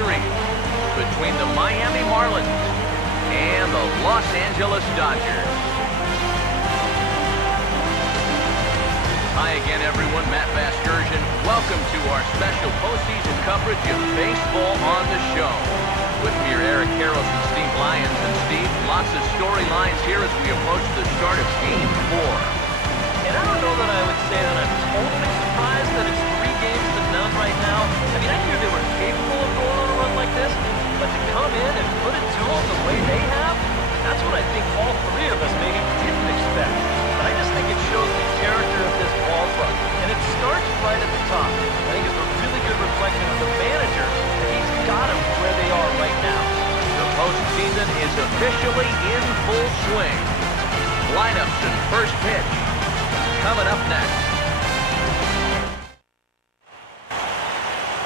series between the Miami Marlins and the Los Angeles Dodgers. Hi again, everyone. Matt Vasgersian. Welcome to our special postseason coverage of baseball on the show. With me are Eric Karros and Steve Lyons. And Steve, lots of storylines here as we approach the start of Game 4. And I don't know that I would say that I'm totally surprised that it's 3 games to none right now. I mean, I knew they were capable of going on a run like this, but to come in and put it to them the way they have, that's what I think all 3 of us maybe didn't expect. But I just think it shows the character of this ball club. And it starts right at the top. I think it's a really good reflection of the manager that he's got them where they are right now. The postseason is officially in full swing. Lineups and first pitch coming up next.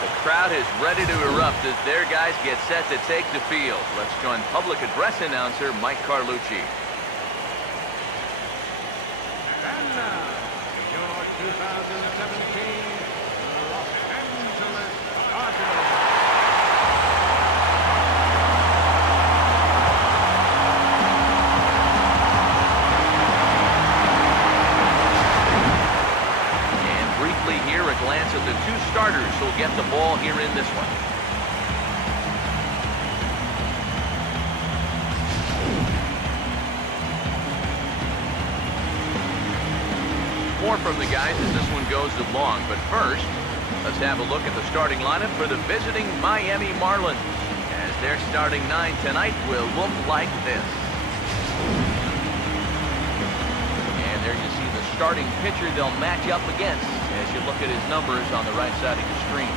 The crowd is ready to erupt as their guys get set to take the field. Let's join public address announcer Mike Carlucci. And now, your 2017 Los Angeles Dodgers. And briefly here, a glance at the 2 starters who'll get the ball here in this one. More from the guys as this one goes along, but first, let's have a look at the starting lineup for the visiting Miami Marlins, as their starting 9 tonight will look like this. And there you see the starting pitcher they'll match up against as you look at his numbers on the right side of your screen.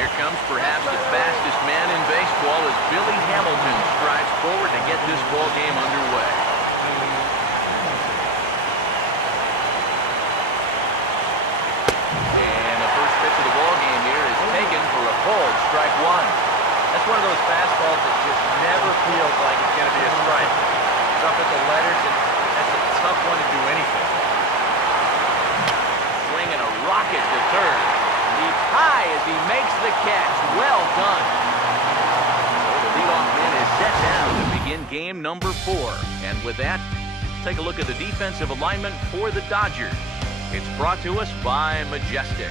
Here comes perhaps the fastest man in baseball as Billy Hamilton strides forward to get this ball game underway. And the first pitch of the ball game here is taken for a called strike 1. That's one of those fastballs that just never feels like it's going to be a strike. It's up at the letters, and that's a tough one to do anything. Swinging a rocket to third. Leaps high as he makes the catch. Well done. So the leadoff man is set down to begin game number 4. And with that, let's take a look at the defensive alignment for the Dodgers. It's brought to us by Majestic.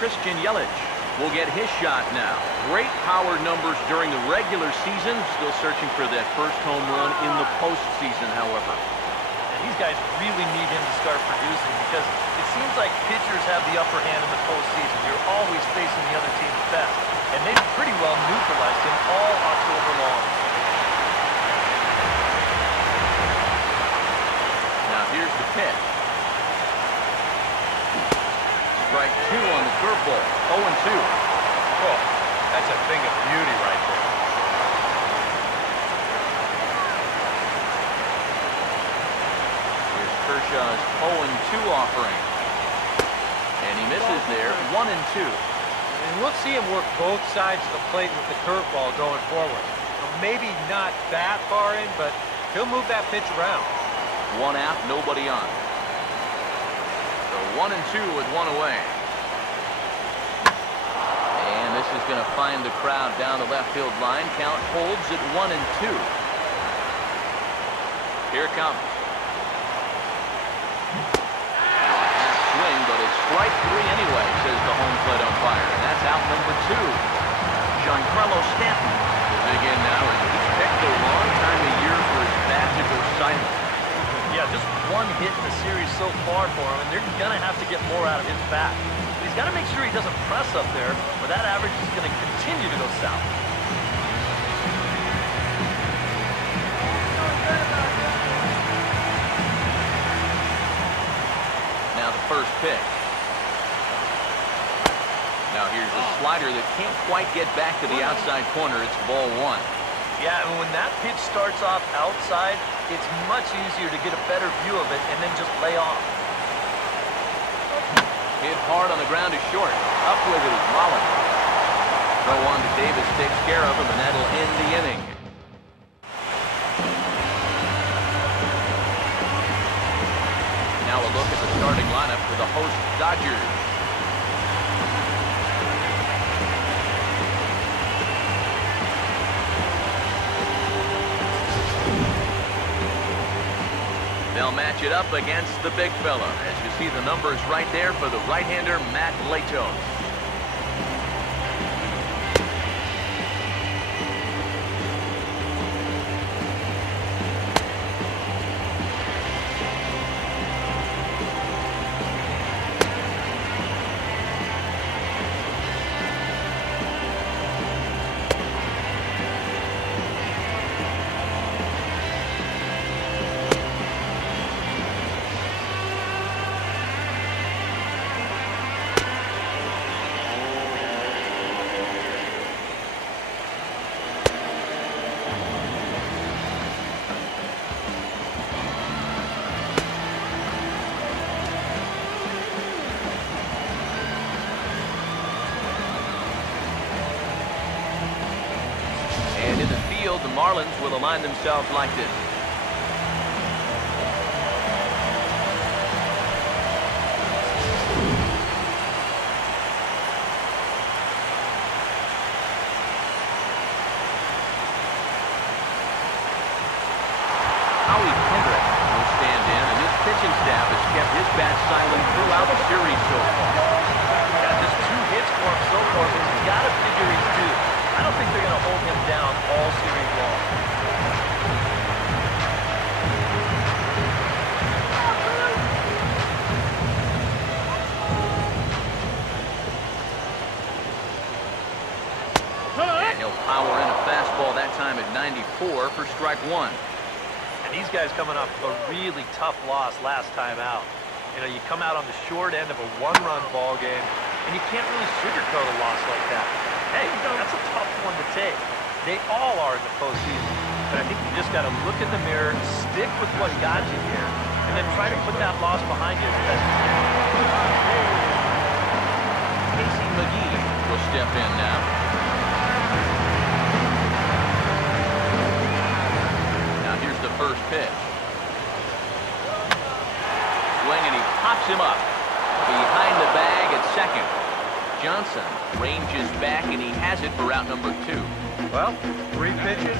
Christian Yelich will get his shot now. Great power numbers during the regular season. Still searching for that first home run in the postseason, however. These guys really need him to start producing because it seems like pitchers have the upper hand in the postseason. You're always facing the other team's best, and they've pretty well neutralized him all October long. Now here's the pitch. Strike 2 on the curveball. 0-2. Oh, that's a thing of beauty right there. Kershaw's 0-2 offering. And he misses there, 1-2. And we'll see him work both sides of the plate with the curveball going forward. Maybe not that far in, but he'll move that pitch around. 1 out, nobody on. So 1-2 with 1 away. And this is going to find the crowd down the left field line. Count holds at 1-2. Here it comes. Swing, but it's strike 3 anyway, says the home plate umpire. And that's out number 2. Giancarlo Stanton will dig in now, and he's picked the wrong time of year for his bat to go silent. Yeah, just 1 hit in the series so far for him, and they're going to have to get more out of his bat. But he's got to make sure he doesn't press up there, or that average is going to continue to go south. First pitch. Now here's a slider that can't quite get back to the outside corner. It's ball 1. Yeah, and when that pitch starts off outside, it's much easier to get a better view of it and then just lay off. Hit hard on the ground is short. Up with it is Marlins. Throw on to Davis takes care of him, and that'll end the inning. Now a look at the starting lineup for the host Dodgers. They'll match it up against the big fella. As you see the numbers right there for the right-hander, Matt Latos. The Marlins will align themselves like this. Pitching staff has kept his bat silent throughout the series so far. Yeah, just 2 hits for him so far, but he's got to figure he's due. I don't think they're going to hold him down all series long. And he'll power in a fastball that time at 94 for strike 1. And these guys coming off a really tough loss last time out. You know, you come out on the short end of a 1-run ball game, and you can't really sugarcoat a loss like that. Hey, that's a tough one to take. They all are in the postseason. But I think you just got to look in the mirror, stick with what got you here, and then try to put that loss behind you as best you can. Casey McGee will step in now. Here's the first pitch. Swing, and he pops him up. Behind the bag at second. Johnson ranges back, and he has it for out number 2. Well, 3 pitches,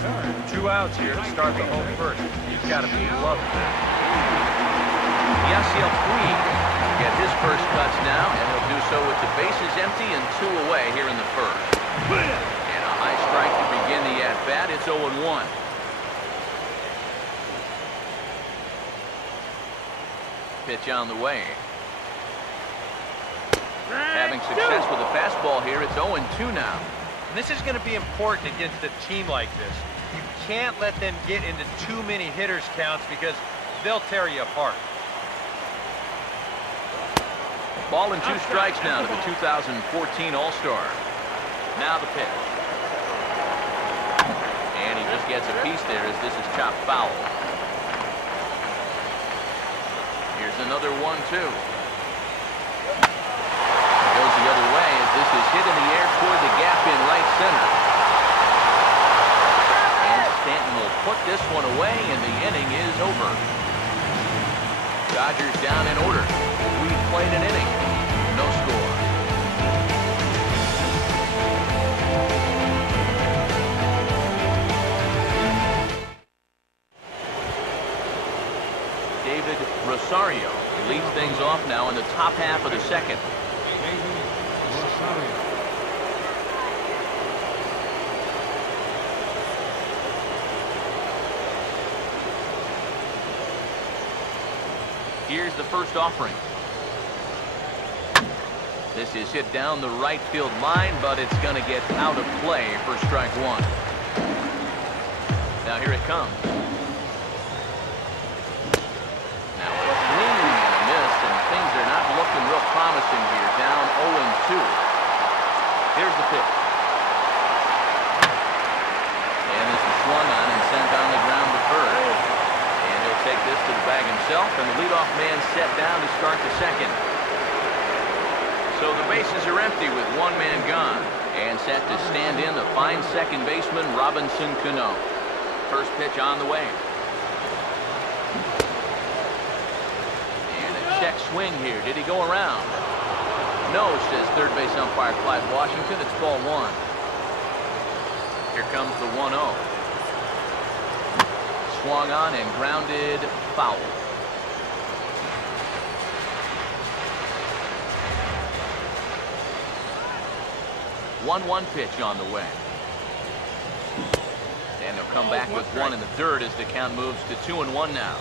2 outs here to start the home first. He's got to be loving that. Yasiel Puig get his first cuts now, and he'll do so with the bases empty and 2 away here in the first. And a high strike to begin the at-bat. It's 0-1. Pitch on the way. Having success with the fastball here, it's 0-2 now. And this is going to be important against a team like this. You can't let them get into too many hitters counts because they'll tear you apart. Ball and 2 strikes now to the 2014 All-Star. Now the pitch. And he just gets a piece there as this is chopped foul. Here's another 1-2. Goes the other way as this is hit in the air toward the gap in right center. And Stanton will put this one away, and the inning is over. Dodgers down in order. We've played an inning. No score. David Rosario leads things off now in the top half of the second. Here's the first offering. This is hit down the right field line, but it's going to get out of play for strike 1. Now here it comes. Now a swing and a miss, and things are not looking real promising here. Down 0-2. Here's the pitch. And this is swung on and sent on the ground to first. bag himself, and the leadoff man set down to start the second. So the bases are empty with one man gone. And set to stand in the fine second baseman, Robinson Cano. First pitch on the way. And a check swing here. Did he go around? No, says third base umpire Clyde Washington. It's ball one. Here comes the 1-0. Swung on and grounded foul. 1-1 pitch on the way. And they'll come back with one in the third as the count moves to 2-1 now.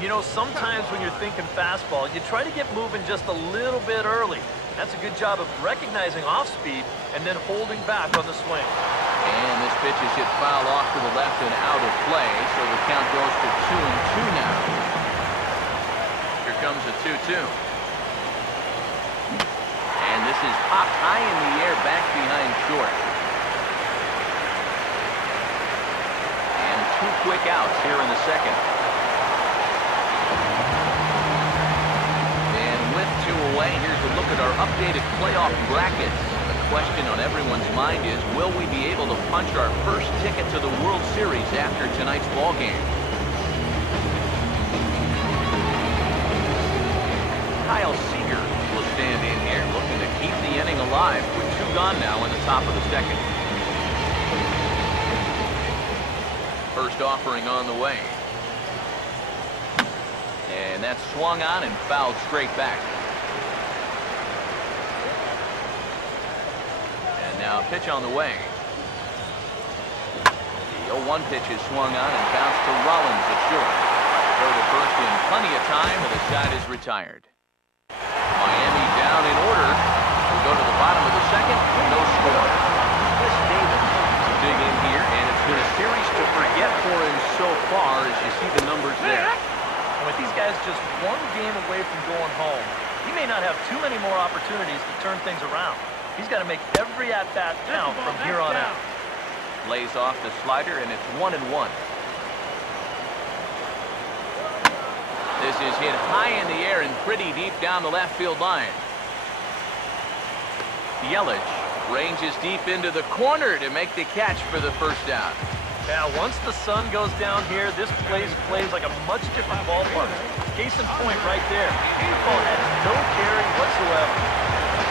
You know, sometimes when you're thinking fastball, you try to get moving just a little bit early. That's a good job of recognizing off speed and then holding back on the swing. And this pitch is hit foul off to the left and out of play, so the count goes to 2-2 now. Here comes a 2-2. And this is popped high in the air back behind short. And 2 quick outs here in the second. And with 2 away, here's a look at our updated playoff brackets. The question on everyone's mind is, will we be able to punch our first ticket to the World Series after tonight's ball game? Kyle Seager will stand in here, looking to keep the inning alive with 2 gone now in the top of the second. First offering on the way. And that's swung on and fouled straight back. And now a pitch on the way. The 0-1 pitch is swung on and bounced to Rollins at short. Throw to first in plenty of time, and the side is retired. Miami down in order. We'll go to the bottom of the second. No score. Chris Davis to dig in here, and it's been a series to forget for him so far as you see the numbers there. And with these guys just 1 game away from going home, he may not have too many more opportunities to turn things around. He's got to make every at-bat count from here on out. Lays off the slider, and it's 1-1. This is hit high in the air and pretty deep down the left field line. Yelich ranges deep into the corner to make the catch for the first out. Now, once the sun goes down here, this place plays like a much different ballpark. Case in point right there. The ball had no carry whatsoever.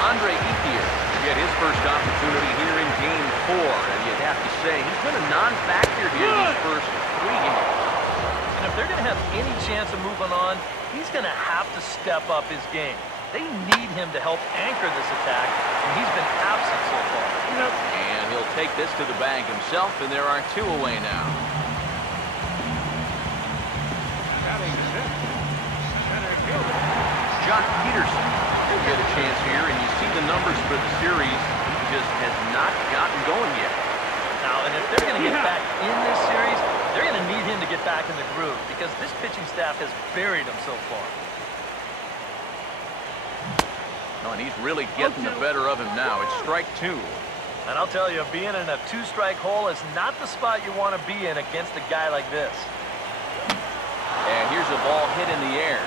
Andre Ethier get his first opportunity here in Game 4, and you'd have to say he's been a non-factor here these first 3 games. And if they're going to have any chance of moving on, he's going to have to step up his game. They need him to help anchor this attack, and he's been absent so far. And he'll take this to the bag himself, and there are 2 away now. Jock Peterson will get a chance here, and you see the numbers for the series. He just has not gotten going yet. Now, and if they're going to get back in this series, they're going to need him to get back in the groove because this pitching staff has buried him so far. Oh, and he's really getting the better of him now. It's strike 2. And I'll tell you, being in a 2-strike hole is not the spot you want to be in against a guy like this. And here's a ball hit in the air.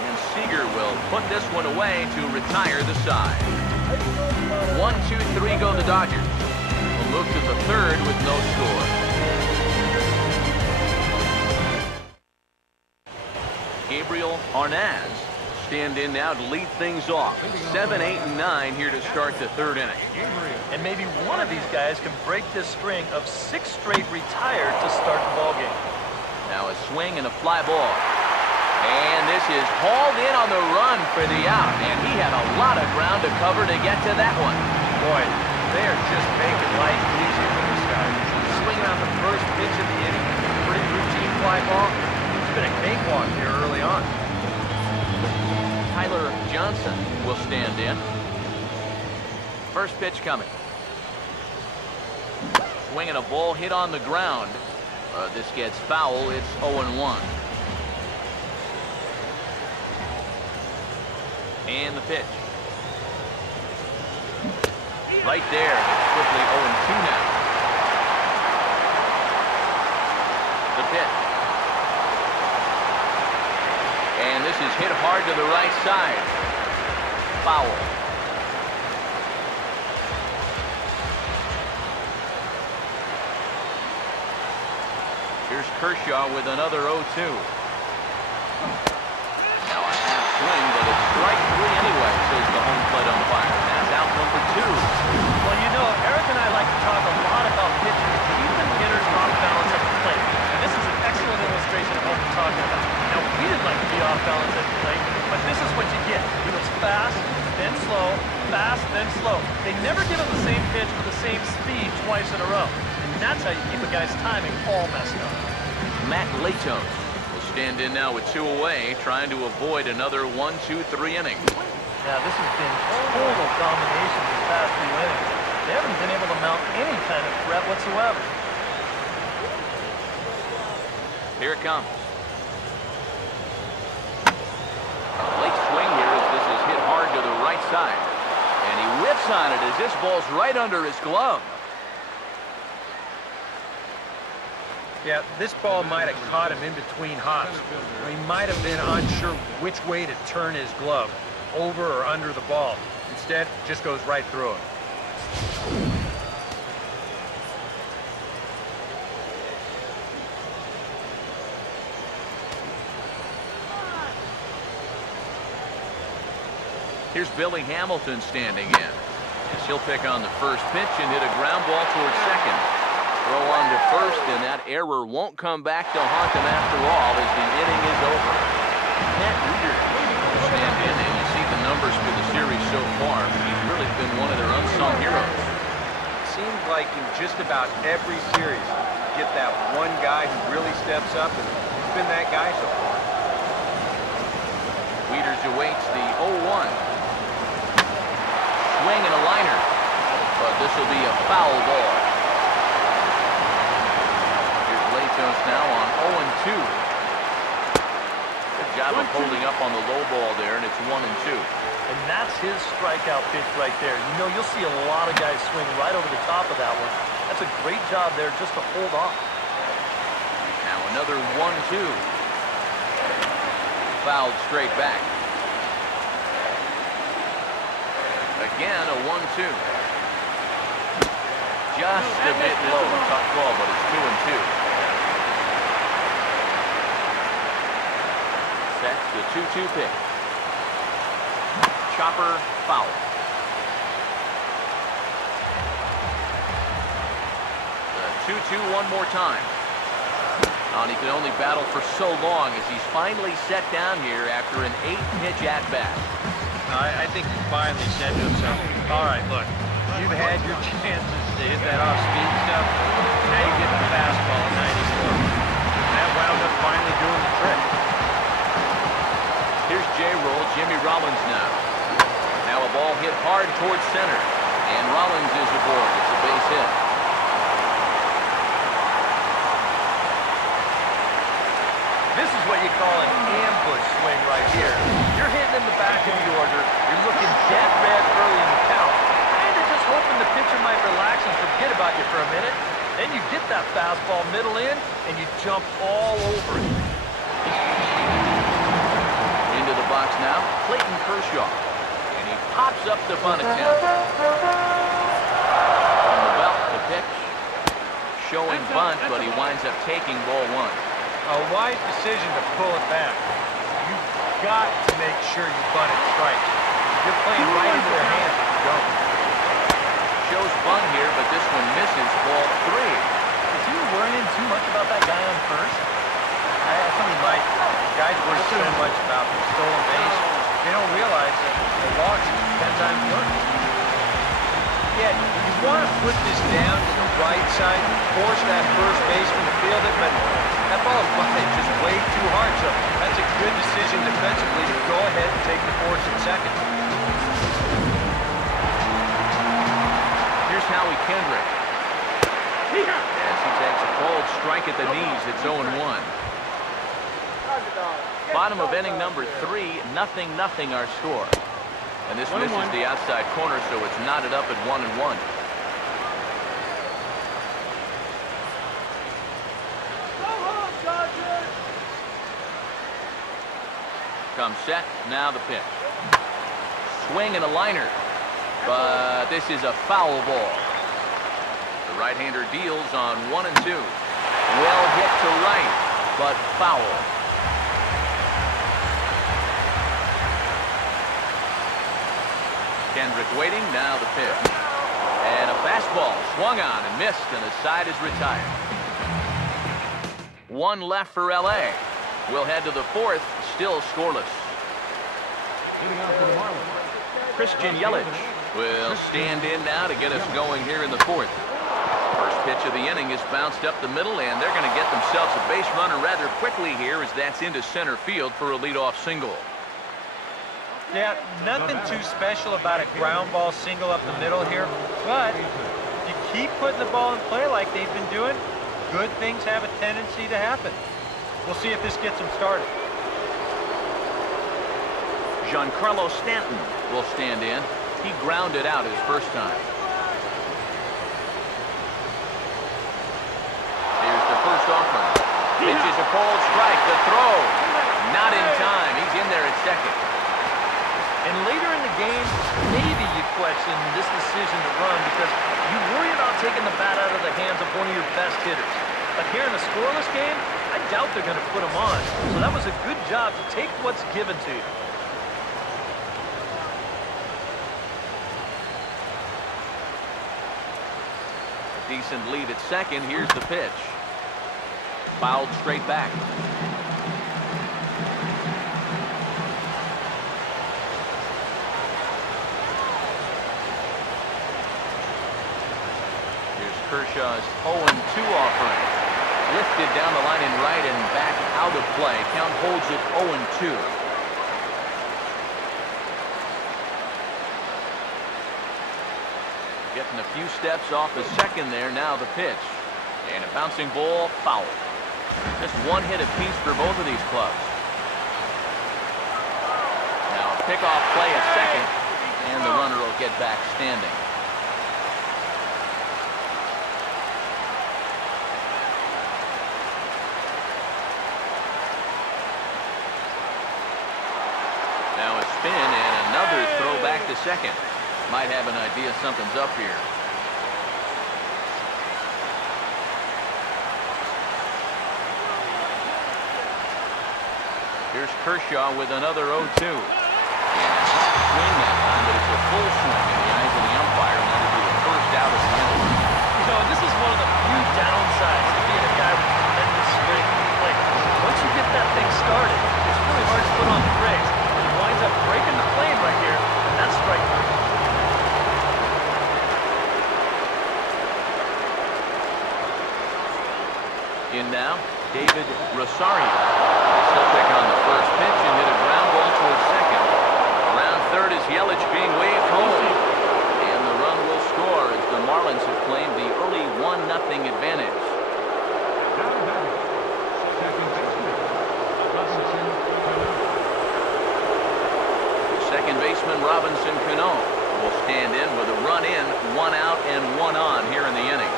And Seager will put this one away to retire the side. 1, 2, 3 go the Dodgers. We'll move to the third with no score. Gabriel Arnaz stand in now to lead things off. 7, 8, and 9 here to start the third inning. And maybe one of these guys can break this string of 6 straight retired to start the ballgame. Now a swing and a fly ball. And this is hauled in on the run for the out. And he had a lot of ground to cover to get to that one. Boy, they are just making life easy for this guy. Swinging out the first pitch of the inning, pretty routine fly ball. It's been a cakewalk here early on. Tyler Johnson will stand in. First pitch coming. Swinging a ball hit on the ground. This gets foul. It's 0-1. And the pitch. Right there. It's quickly 0-2 now. is hit hard to the right side. Foul. Here's Kershaw with another 0-2. Now a half swing, but it's strike three anyway, says the home plate umpire. That's out number 2. Well, you know, Eric and I like to talk a lot about pitchers keeping hitters off balance at the plate. And this is an excellent illustration of what we're talking about. Now, we didn't like to be off balance at the plate, but this is what you get. He was fast, then slow, fast, then slow. They never give him the same pitch with the same speed twice in a row. And that's how you keep a guy's timing all messed up. Matt Layton will stand in now with 2 away, trying to avoid another 1-2-3 inning. Now, this has been total domination these past few innings. They haven't been able to mount any kind of threat whatsoever. Here it comes. A late swing here as this is hit hard to the right side. And he whips on it as this ball's right under his glove. Yeah, this ball might have caught him in between hops. He might have been unsure which way to turn his glove, over or under the ball. Instead, it just goes right through him. Here's Billy Hamilton standing in. As he'll pick on the first pitch and hit a ground ball towards second. Throw on to first, and that error won't come back to haunt them after all as the inning is over. Matt Weeder will stand in, and you see the numbers for the series so far. He's really been one of their unsung heroes. It seems like in just about every series, you get that one guy who really steps up, and he's been that guy so far. Weeders awaits the 0-1. Swing and a liner, but this will be a foul ball. Now on 0-2. Good job of holding up on the low ball there, and it's 1-2. And that's his strikeout pitch right there. You know, you'll see a lot of guys swing right over the top of that one. That's a great job there just to hold on. Now another 1-2. Fouled straight back. Again, a 1-2. Just a bit low. Tough ball, but it's 2-2. That's the 2-2 pitch. Chopper foul. The 2-2 one more time. And he can only battle for so long as he's finally set down here after an 8-pitch at-bat. I think he finally said to himself, all right, look, you've had your chances to hit that off-speed stuff. Now you get the fastball at 94. That wound up finally doing the trick. Here's J-roll, Jimmy Rollins now. Now a ball hit hard towards center. And Rollins is aboard. It's a base hit. This is what you call an ambush swing right here. You're hitting in the back of the order. You're looking dead red early in the count. Kind of just hoping the pitcher might relax and forget about you for a minute. Then you get that fastball middle in, and you jump all over it. Into the box now, Clayton Kershaw. And he pops up the bunt attempt. From the belt, the pitch. Showing bunt, but he winds up taking ball 1. A wise decision to pull it back. You've got to make sure you bunt it strike. You're playing right into their hands if you don't. Shows bunt here, but this one misses ball 3. Is he worrying too much about that guy on first? I think he might. Guys worry so much about the stolen base, they don't realize that the walks is 10 times worse. Yeah, you want to put this down to the right side, force that first baseman to field it, but that ball is bunted just way too hard, so that's a good decision defensively to go ahead and take the force at second. Here's Howie Kendrick. As he takes a cold strike at the knees, it's 0-1. Bottom of inning number 3, 0-0 our score. And this misses the outside corner, so it's knotted up at 1-1. comes set. Now the pitch. Swing and a liner. But this is a foul ball. The right-hander deals on 1 and 2. Well hit to right, but foul. Kendrick waiting. Now the pitch. And a fastball swung on and missed, and the side is retired. 1 left for L.A. We'll head to the 4th, still scoreless. Leading off for the Marlins. Christian Yelich will stand in now to get us going here in the 4th. First pitch of the inning is bounced up the middle, and they're going to get themselves a base runner rather quickly here, as that's into center field for a leadoff single. Yeah, nothing too special about a ground ball single up the middle here, but if you keep putting the ball in play like they've been doing, good things have a tendency to happen. We'll see if this gets them started. Giancarlo Stanton will stand in. He grounded out his first time. Here's the first offering. Pitch is a cold strike. The throw. Not in time. He's in there at second. And later in the game, maybe you question this decision to run because you worry about taking the bat out of the hands of one of your best hitters. But here in a scoreless game, I doubt they're going to put him on. So that was a good job to take what's given to you. Decent lead at second. Here's the pitch. Fouled straight back. Here's Kershaw's 0-2 offering. Lifted down the line in right and back out of play. Count holds it 0-2. Getting a few steps off the second there. Now the pitch. And a bouncing ball, foul. Just one hit apiece for both of these clubs. Now a pickoff play at second. And the runner will get back standing. Now a spin and another throw back to second. Might have an idea something's up here. Here's Kershaw with another 0-2. And a swing that time, but it's a full swing in the eyes of the umpire, and that'll be the first out of the inning. You know, this is one of the few downsides to being a guy with tremendous swing. Like, once you get that thing started, it's really hard to put on the brakes. He winds up breaking the plane right here, and that's strike three. In now, David Rosario. He'll pick on the first pitch and hit a ground ball towards second. Around third is Yelich being waved home. And the run will score as the Marlins have claimed the early 1-0 advantage. Down batting. Second baseman, Robinson Cano. Second baseman Robinson Cano will stand in with a run in, 1 out and 1 on here in the inning.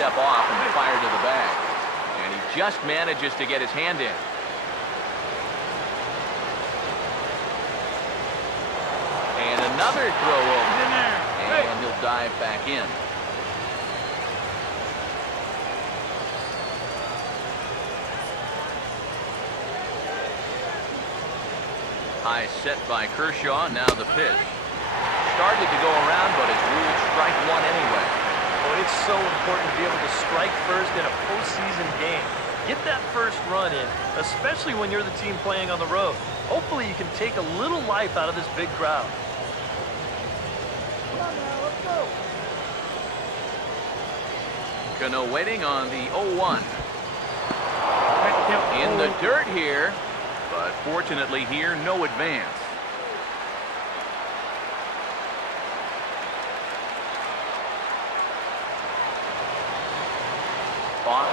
Step off and fire to the bag. And he just manages to get his hand in. And another throw over. And he'll dive back in. High set by Kershaw. Now the pitch. Started to go around, but it's ruled strike one anyway. Oh, it's so important to be able to strike first in a postseason game. Get that first run in, especially when you're the team playing on the road. Hopefully you can take a little life out of this big crowd. Come on now, let's go. Cano waiting on the 0-1. In the dirt here, but fortunately here, no advance.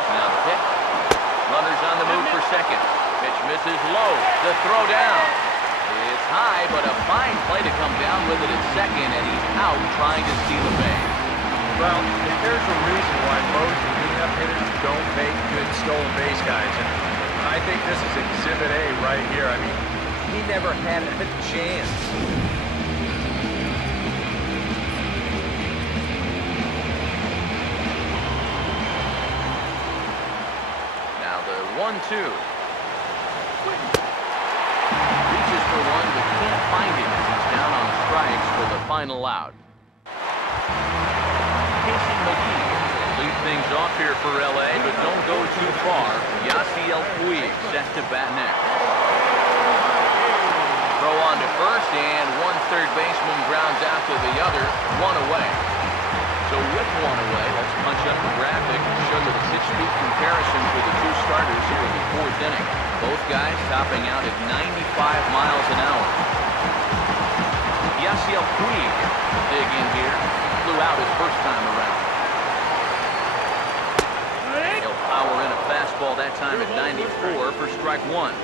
Now the pitch. Runners on the move for second. Pitch misses low. The throw down. It's high, but a fine play to come down with it at second, and he's out trying to steal a base. Well, there's a reason why most cleanup hitters don't make good stolen base guys, and I think this is Exhibit A right here. I mean, he never had a chance. Now the 1-2. Reaches for one, but can't find him as he's down on strikes for the final out. Casey McGee will lead things off here for LA, but don't go too far. Yasiel Puig set to bat next. Throw on to first, and one third baseman grounds out to the other, one away. So with one away, let's punch up the graphic and show you the 6-speed comparison for the two starters here in the 4th inning. Both guys topping out at 95 miles an hour. Yasiel Puig will dig in here. Flew out his first time around. He'll power in a fastball that time at 94 for strike one.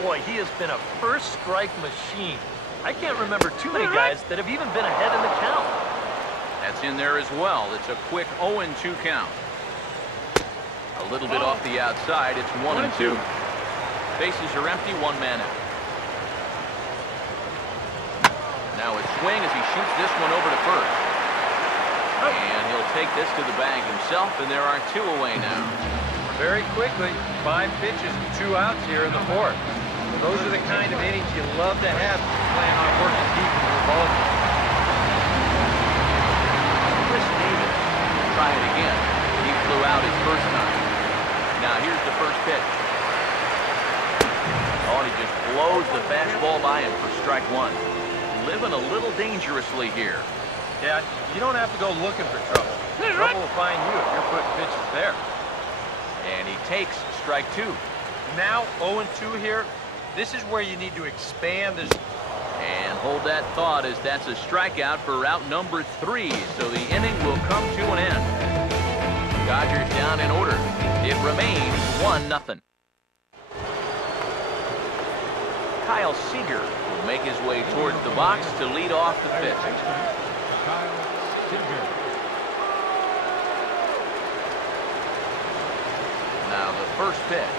Boy, he has been a first strike machine. I can't remember too many guys that have even been ahead in the count. That's in there as well. It's a quick 0-2 count. A little bit off the outside. It's 1-2. Bases are empty, one man out. Now a swing as he shoots this one over to first. And he'll take this to the bag himself, and there are two away now. Very quickly, 5 pitches and 2 outs here in the 4th. Those are the kind of innings you love to have if you plan on working deep in your ball game. Chris Davis will try it again. He flew out his first time. Now here's the first pitch. Oh, and he just blows the fastball by him for strike one. Living a little dangerously here. Yeah, you don't have to go looking for trouble. Trouble will find you if you're putting pitches there. And he takes strike two. Now 0-2 here. This is where you need to expand this. And hold that thought as that's a strikeout for route number 3. So the inning will come to an end. Dodgers down in order. It remains 1-0. Kyle Seager will make his way towards the box to lead off the pitch. Kyle Seager. Now the first pitch.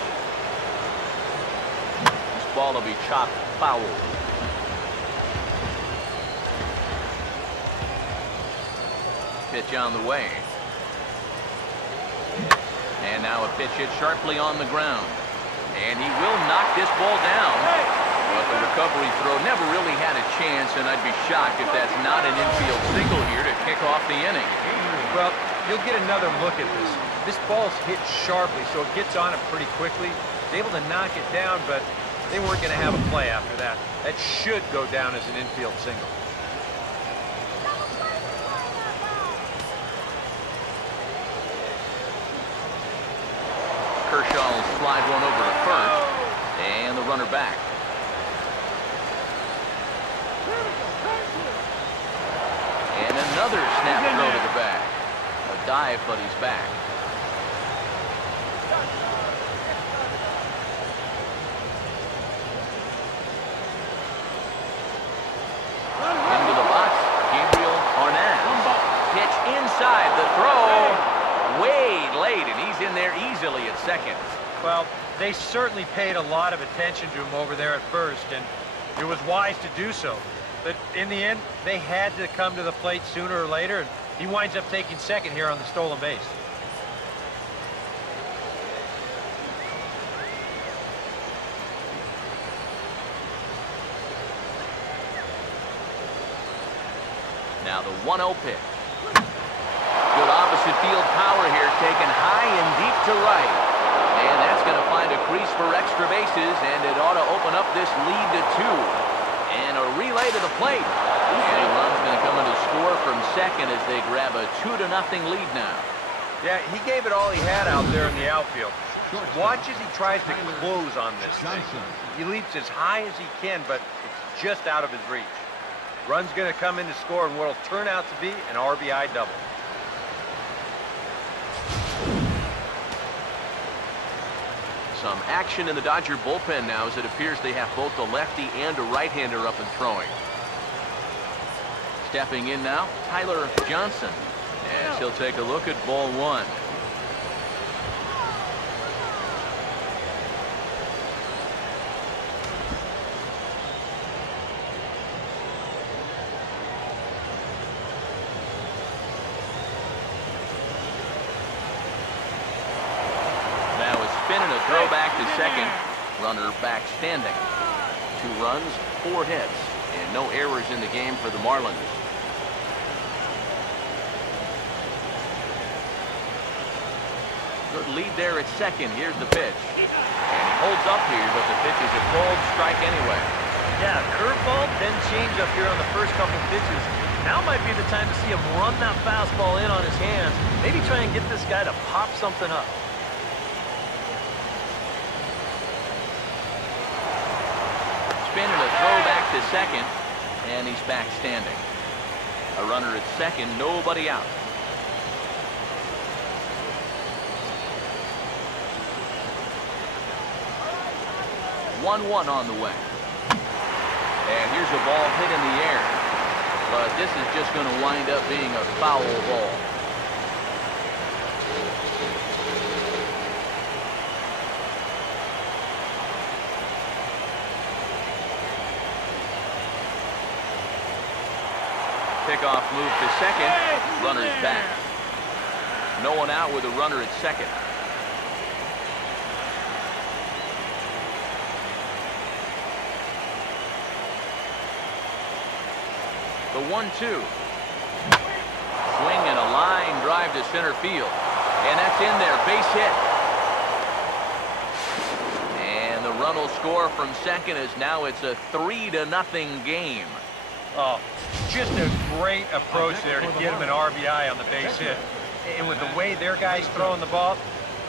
This ball will be chopped foul. Pitch on the way. And now a pitch hit sharply on the ground. And he will knock this ball down. But the recovery throw never really had a chance, and I'd be shocked if that's not an infield single here to kick off the inning. Well, you'll get another look at this. This ball's hit sharply, so it gets on it pretty quickly. He's able to knock it down, but they weren't going to have a play after that. That should go down as an infield single. Kershaw will slide one over to first, and the runner back. And another snap throw to the back. A dive, but he's back. Into the box, Gabriel Arnaz. Pitch inside, the throw. Way late, and he's in there easily at second. Well, they certainly paid a lot of attention to him over there at first, and it was wise to do so. But in the end, they had to come to the plate sooner or later, and he winds up taking second here on the stolen base. Now the 1-0 pitch. Good opposite field power here, taken high and deep to right. And that's going to find a crease for extra bases, and it ought to open up this lead to 2. And a relay to the plate. And a run's going to come in to score from second as they grab a 2-0 lead now. Yeah, he gave it all he had out there in the outfield. Watch as he tries to close on this thing. He leaps as high as he can, but it's just out of his reach. Run's going to come in to score in what'll turn out to be an RBI double. Some action in the Dodger bullpen now as it appears they have both a lefty and a right-hander up and throwing. Stepping in now, Tyler Johnson. As he'll take a look at ball one. Now a spin and a throw back to second. Runner back standing. 2 runs, 4 hits, and no errors in the game for the Marlins. Good lead there at second. Here's the pitch. And he holds up here, but the pitch is a cold strike anyway. Yeah, curveball, then change up here on the first couple pitches. Now might be the time to see him run that fastball in on his hands. Maybe try and get this guy to pop something up. Spin and a throw back to second, and he's back standing. A runner at second, nobody out. One on the way. And here's a ball hit in the air. But this is just going to wind up being a foul ball. Pickoff move to second. Runner's back. No one out with a runner at second. The 1-2. Swing and a line drive to center field. And that's in there. Base hit. And the run will score from second as now it's a 3-0 game. Oh, just a great approach there to get him an RBI on the base hit. And with the way their guys throwing the ball,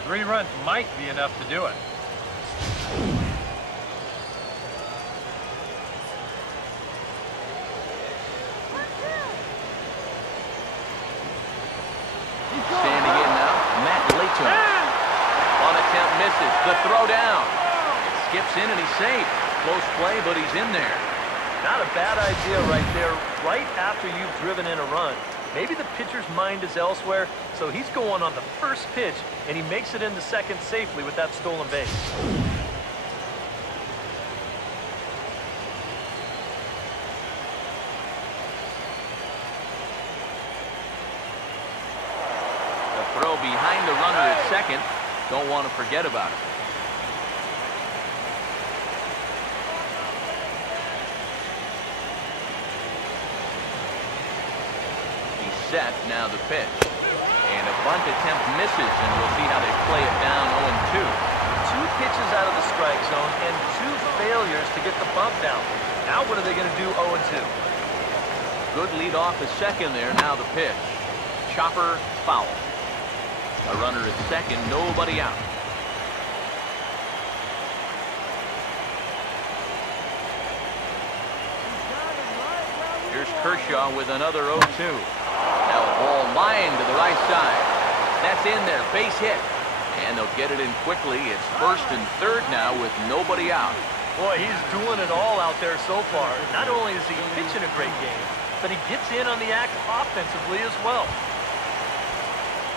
3 runs might be enough to do it. Standing in now, Matt Layton. On attempt misses. The throw down. It skips in and he's safe. Close play, but he's in there. Not a bad idea right there, right after you've driven in a run. Maybe the pitcher's mind is elsewhere, so he's going on the first pitch, and he makes it into second safely with that stolen base. The throw behind the runner at second. Don't want to forget about it. Set, now the pitch. And a bunt attempt misses, and we'll see how they play it down 0-2. 2 pitches out of the strike zone and 2 failures to get the bunt down. Now what are they going to do 0-2? Good lead off at second there, now the pitch. Chopper, foul. A runner at second, nobody out. Here's Kershaw with another 0-2. Now a ball lined to the right side. That's in there, base hit. And they'll get it in quickly. It's first and third now with nobody out. Boy, he's doing it all out there so far. Not only is he pitching a great game, but he gets in on the act offensively as well.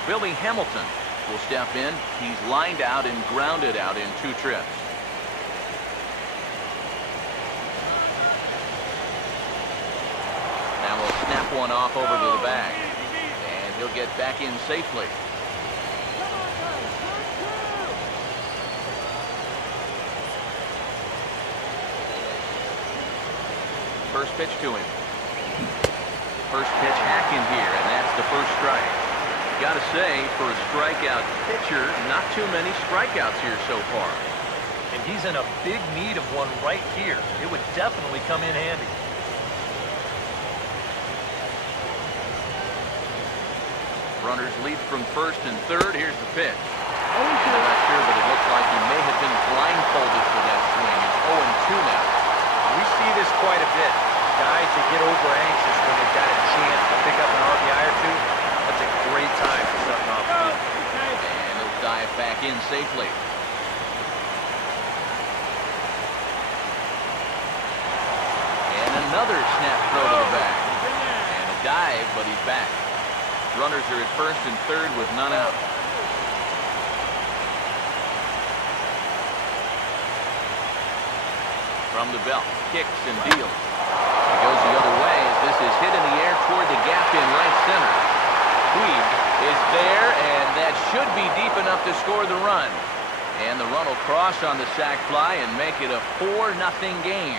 Billy Hamilton will step in. He's lined out and grounded out in 2 trips. Now we'll snap one off over to the bag. And he'll get back in safely. First pitch to him. First pitch hack in here, and that's the first strike. Got to say, for a strikeout pitcher, not too many strikeouts here so far. And he's in a big need of one right here. It would definitely come in handy. Runners lead from first and third. Here's the pitch. I'm not sure, but it looks like he may have been blindfolded for that swing. It's 0-2 now. We see this quite a bit. Guys that get over anxious when they've got a chance to pick up an RBI or 2. That's a great time for something off the field. And he'll dive back in safely. And another snap throw to the back. And a dive, but he's back. Runners are at first and third with none out. From the belt, kicks and deals. It goes the other way as this is hit in the air toward the gap in right center. Puig is there, and that should be deep enough to score the run. And the run will cross on the sac fly and make it a 4-0 game.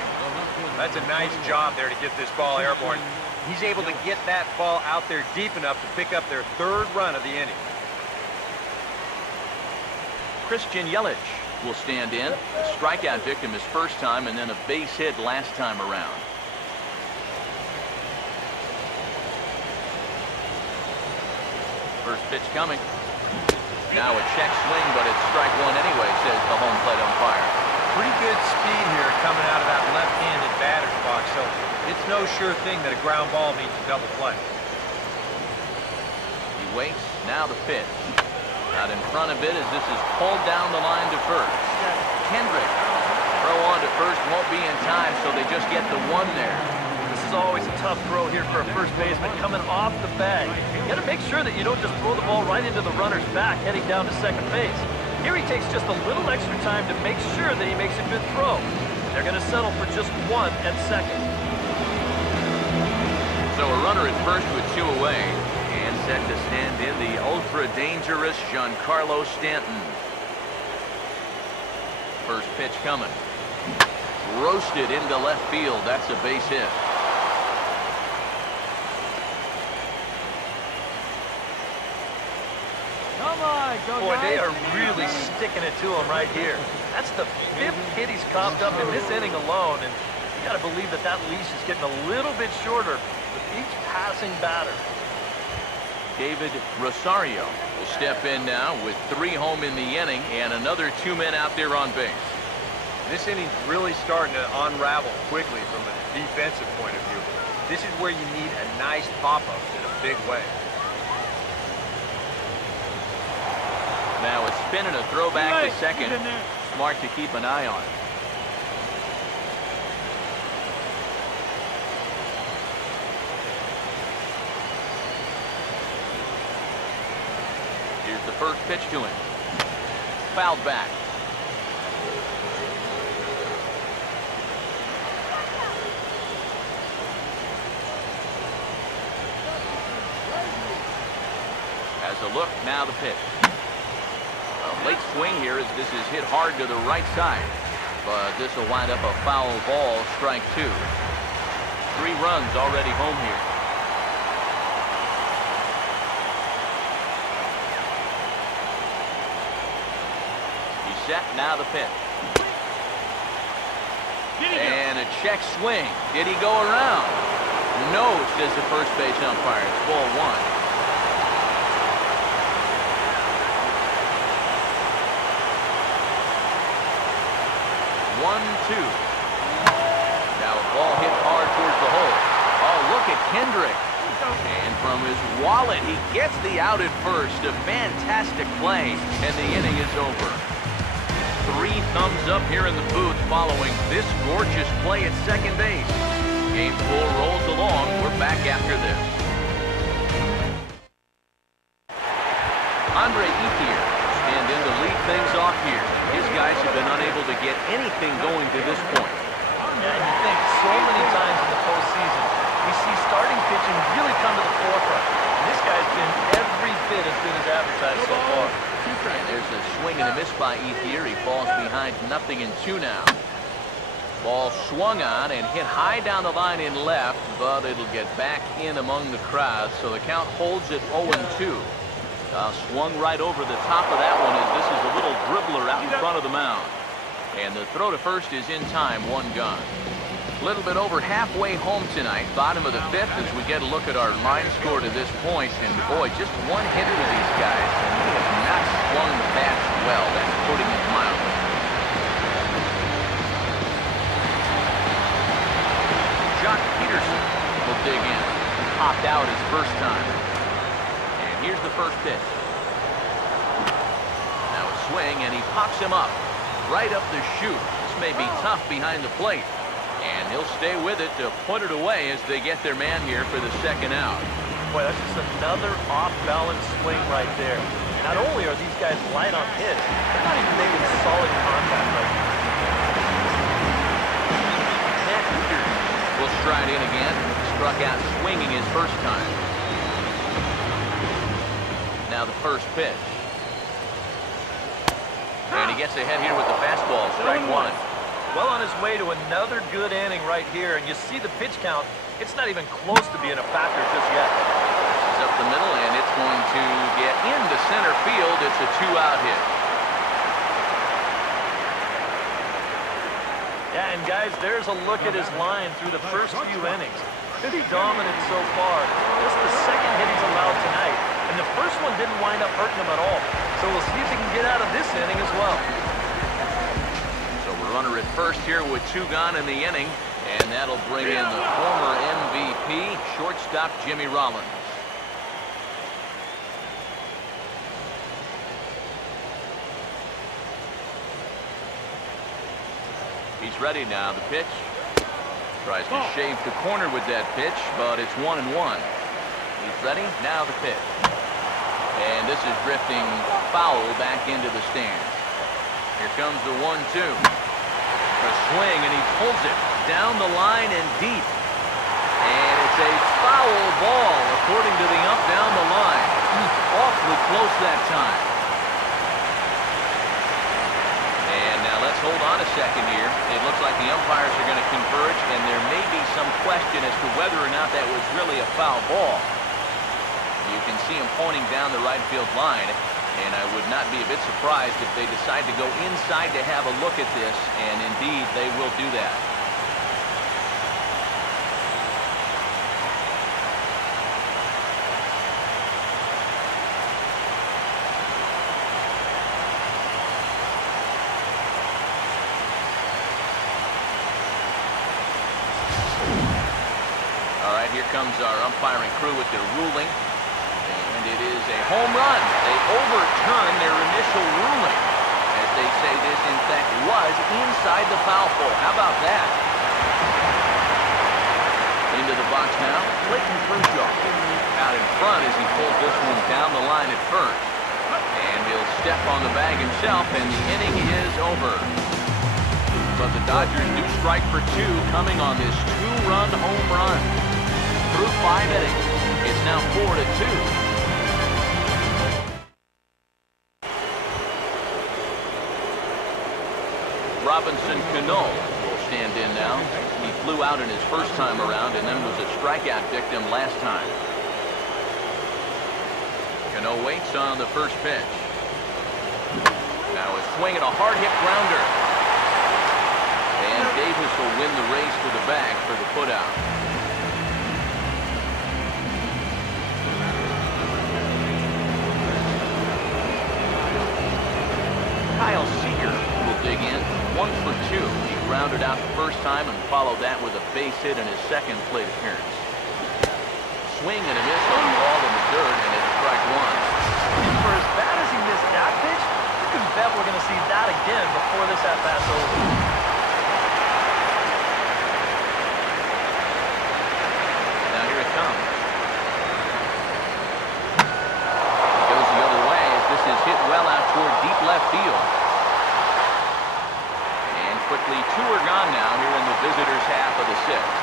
That's a nice job there to get this ball airborne. He's able to get that ball out there deep enough to pick up their third run of the inning. Christian Yelich will stand in. A strikeout victim his first time and then a base hit last time around. First pitch coming. Now a check swing, but it's strike one anyway, says the home plate umpire. Pretty good speed here coming out of that left-handed batter's box, so it's no sure thing that a ground ball means a double play. He waits. Now the pitch. Out in front of it as this is pulled down the line to first. Kendrick. Throw on to first won't be in time, so they just get the one there. This is always a tough throw here for a first baseman coming off the bag. You got to make sure that you don't just throw the ball right into the runner's back heading down to second base. Here he takes just a little extra time to make sure that he makes a good throw. They're going to settle for just one at second. So a runner at first with two away. And set to stand in the ultra-dangerous Giancarlo Stanton. First pitch coming. Roasted into left field. That's a base hit. Come on, go Boy, they guys. are really sticking it to him right here. That's the 5th hit he's coughed up in this inning alone, and you got to believe that that leash is getting a little bit shorter with each passing batter. David Rosario will step in now with 3 home in the inning and another 2 men out there on base. This inning's really starting to unravel quickly from a defensive point of view. This is where you need a nice pop-up in a big way. Now a spin and a throw back to second. Smart to keep an eye on. Here's the first pitch to him. Fouled back. Has a look, now the pitch. A late swing here as this is hit hard to the right side. But this will wind up a foul ball, strike 2. 3 runs already home here. Set, now the pitch. And a check swing. Did he go around? No, says the first base umpire. It's ball 1. 1-2. Now a ball hit hard towards the hole. Oh, look at Kendrick. And from his wallet, he gets the out at first. A fantastic play, and the inning is over. 3 thumbs up here in the booth following this gorgeous play at second base. Game 4 rolls along. We're back after this. Andre Ethier stand in to lead things off here. His guys have been unable to get anything going to this point. Yeah, you think so many times in the postseason, we see starting pitching really come to the forefront. And this guy's been every bit as good as advertised so far. And there's a swing and a miss by Ethier. He falls behind 0-2 now. Ball swung on and hit high down the line in left, but it'll get back in among the crowd, so the count holds at 0-2. Swung right over the top of that one as this is a little dribbler out in front of the mound. And the throw to first is in time, 1 gone. A little bit over halfway home tonight, bottom of the 5th, as we get a look at our line score to this point. And boy, just 1 hit for these guys, and they have not swung the bats well. That's putting it mildly. Jock Peterson will dig in. Popped out his first time. And here's the first pitch. Now a swing, and he pops him up. Right up the chute. This may be tough behind the plate. And he'll stay with it to put it away as they get their man here for the second out. Boy, that's just another off-balance swing right there. Not only are these guys light on hits, they're not even making solid contact right now. Will stride in again. Struck out swinging his first time. Now the first pitch. And he gets ahead here with the fastball. Strike one. Well on his way to another good inning right here. And you see the pitch count. It's not even close to being a factor just yet. It's up the middle, and it's going to get into center field. It's a two-out hit. Yeah, and guys, there's a look at his line through the first few innings. Pretty dominant so far. Just the second hit he's allowed tonight. And the first one didn't wind up hurting him at all. So we'll see if he can get out of this inning as well. So we're runner at first here with two gone in the inning. And that'll bring in the former MVP, shortstop Jimmy Rollins. He's ready now. The pitch. Tries to shave the corner with that pitch, but it's 1-1. He's ready. Now the pitch. And this is drifting foul back into the stands. Here comes the 1-2. A swing, and he pulls it down the line and deep. And it's a foul ball, according to the ump down the line. Awfully close that time. And now let's hold on a second here. It looks like the umpires are going to converge, and there may be some question as to whether or not that was really a foul ball. You can see him pointing down the right field line. And I would not be a bit surprised if they decide to go inside to have a look at this, and indeed they will do that. All right, here comes our umpiring crew with their ruling. It is a home run. They overturn their initial ruling, as they say this, in fact, was inside the foul pole. How about that? Into the box now, Clayton Kershaw. Out in front as he pulls this one down the line at first. And he'll step on the bag himself, and the inning is over. But the Dodgers do strike for two, coming on this two-run home run. Through 5 innings, it's now 4-2. Robinson Cano will stand in now. He flew out in his first time around and then was a strikeout victim last time. Cano waits on the first pitch. Now a swing and a hard hit grounder. And Davis will win the race to the bag for the putout. Kyle Seager will dig in. 1 for 2. He grounded out the first time and followed that with a base hit in his second plate appearance. Swing and a miss on the ball in the dirt, and it's strike one. For as bad as he missed that pitch, you can bet we're going to see that again before this at-bat's over. Now here it comes. It goes the other way as this is hit well out toward deep left field. Quickly, 2 are gone now here in the visitors' half of the 6th.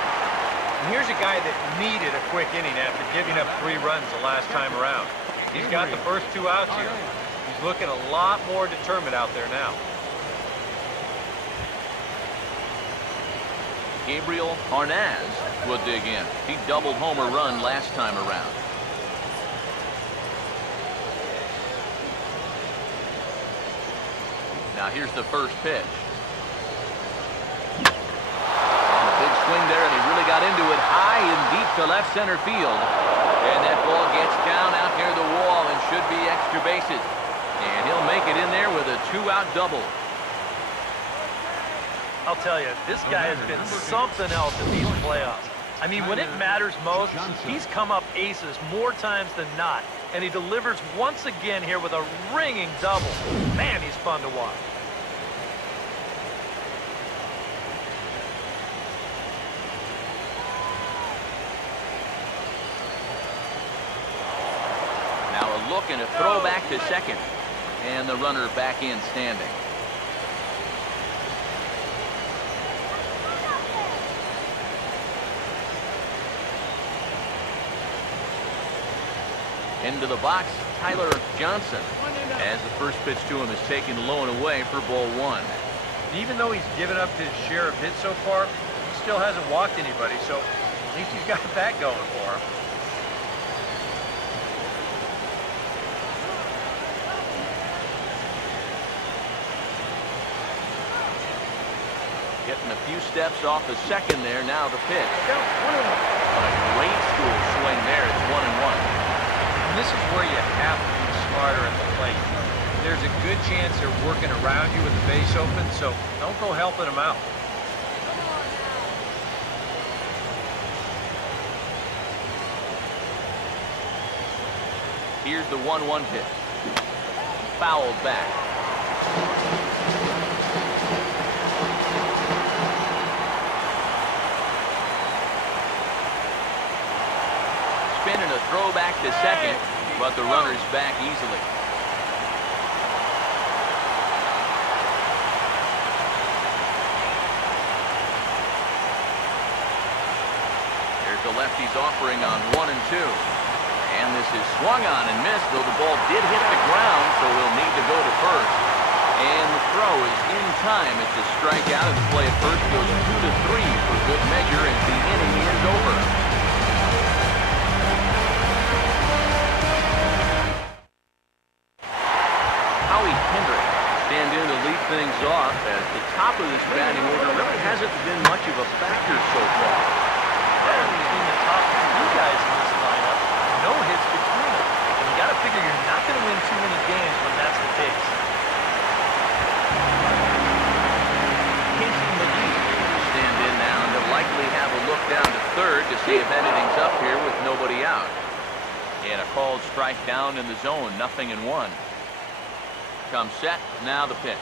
And here's a guy that needed a quick inning after giving up 3 runs the last time around. He's got the first 2 outs here. He's looking a lot more determined out there now. Gabriel Arnaz will dig in. He doubled homer run last time around. Now here's the first pitch. Swing there, and he really got into it high and deep to left center field. And that ball gets down out near the wall and should be extra bases. And he'll make it in there with a 2-out double. I'll tell you, this guy has been something else in these playoffs. I mean, when it matters most, he's come up aces more times than not. And he delivers once again here with a ringing double. Man, he's fun to watch. looking to throw back to second. And the runner back in standing. Into the box, Tyler Johnson, as the first pitch to him is taken low and away for ball one. Even though he's given up his share of hits so far, he still hasn't walked anybody, so at least he's got that going for him. Getting a few steps off the second there, now the pitch. A great school swing there, it's 1-1. And this is where you have to be smarter at the plate. There's a good chance they're working around you with the base open, so don't go helping them out. Here's the 1-1 pitch. Fouled back. Spinning a throw back to second, but the runner's back easily. There's the lefty's offering on 1 and 2. And this is swung on and missed, though the ball did hit the ground, so he'll need to go to first. And the throw is in time. It's a strikeout, and the play at first goes 2-3 for good measure as the inning is over. Stand in to lead things off as the top of this batting order really hasn't been much of a factor so far. Between the top two guys in this lineup, no hits between them. And you got to figure you're not going to win too many games when that's the case. Casey McGee will stand in now and they'll likely have a look down to third to see if anything's up here with nobody out. And a called strike down in the zone, 0-1. Comes set, now the pitch.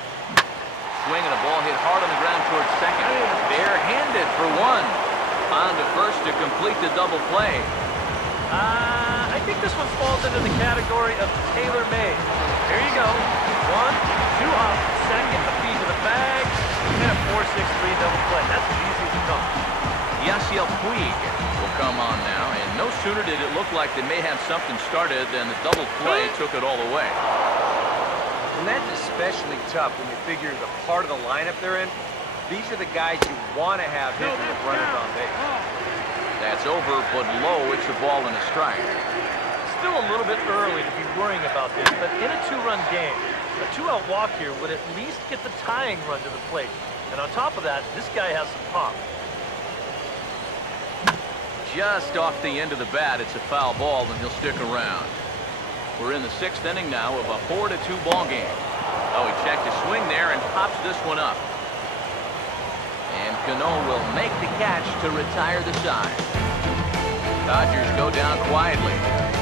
Swing and a ball hit hard on the ground towards second. Bare-handed for one. On to first to complete the double play. I think this one falls into the category of tailor-made. There you go. 1, 2 hop, second, a feed to the bag, and a 4-6-3 double play. That's as easy as it comes. Yasiel Puig will come on now, and no sooner did it look like they may have something started than the double play took it all away. And that's especially tough when you figure the part of the lineup they're in. These are the guys you want to have hitting with runners on base. That's over, but low. It's a ball and a strike. Still a little bit early to be worrying about this, but in a 2-run game, a 2-out walk here would at least get the tying run to the plate. And on top of that, this guy has some pop. Just off the end of the bat, it's a foul ball, and he'll stick around. We're in the 6th inning now of a 4-2 ball game. Oh, he checked his swing there and pops this one up. And Cano will make the catch to retire the side. Dodgers go down quietly.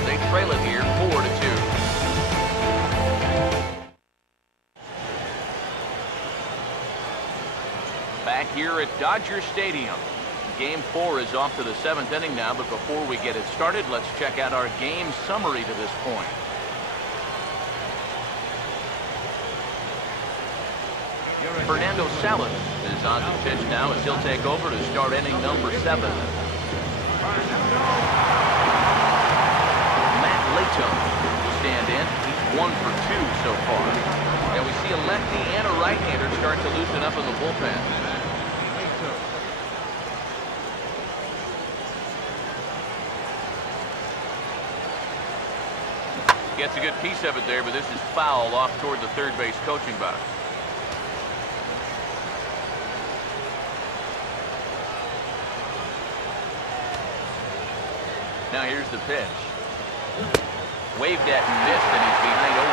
They trail it here 4-2. Back here at Dodger Stadium. Game 4 is off to the 7th inning now, but before we get it started, let's check out our game summary to this point. Fernando Salas is on the pitch now as he'll take over to start inning number 7. Matt Lato will stand in. He's 1 for 2 so far. And we see a lefty and a right-hander start to loosen up in the bullpen. Gets a good piece of it there, but this is foul off toward the third base coaching box. Now here's the pitch. Waved at and missed, and he's behind 0-2.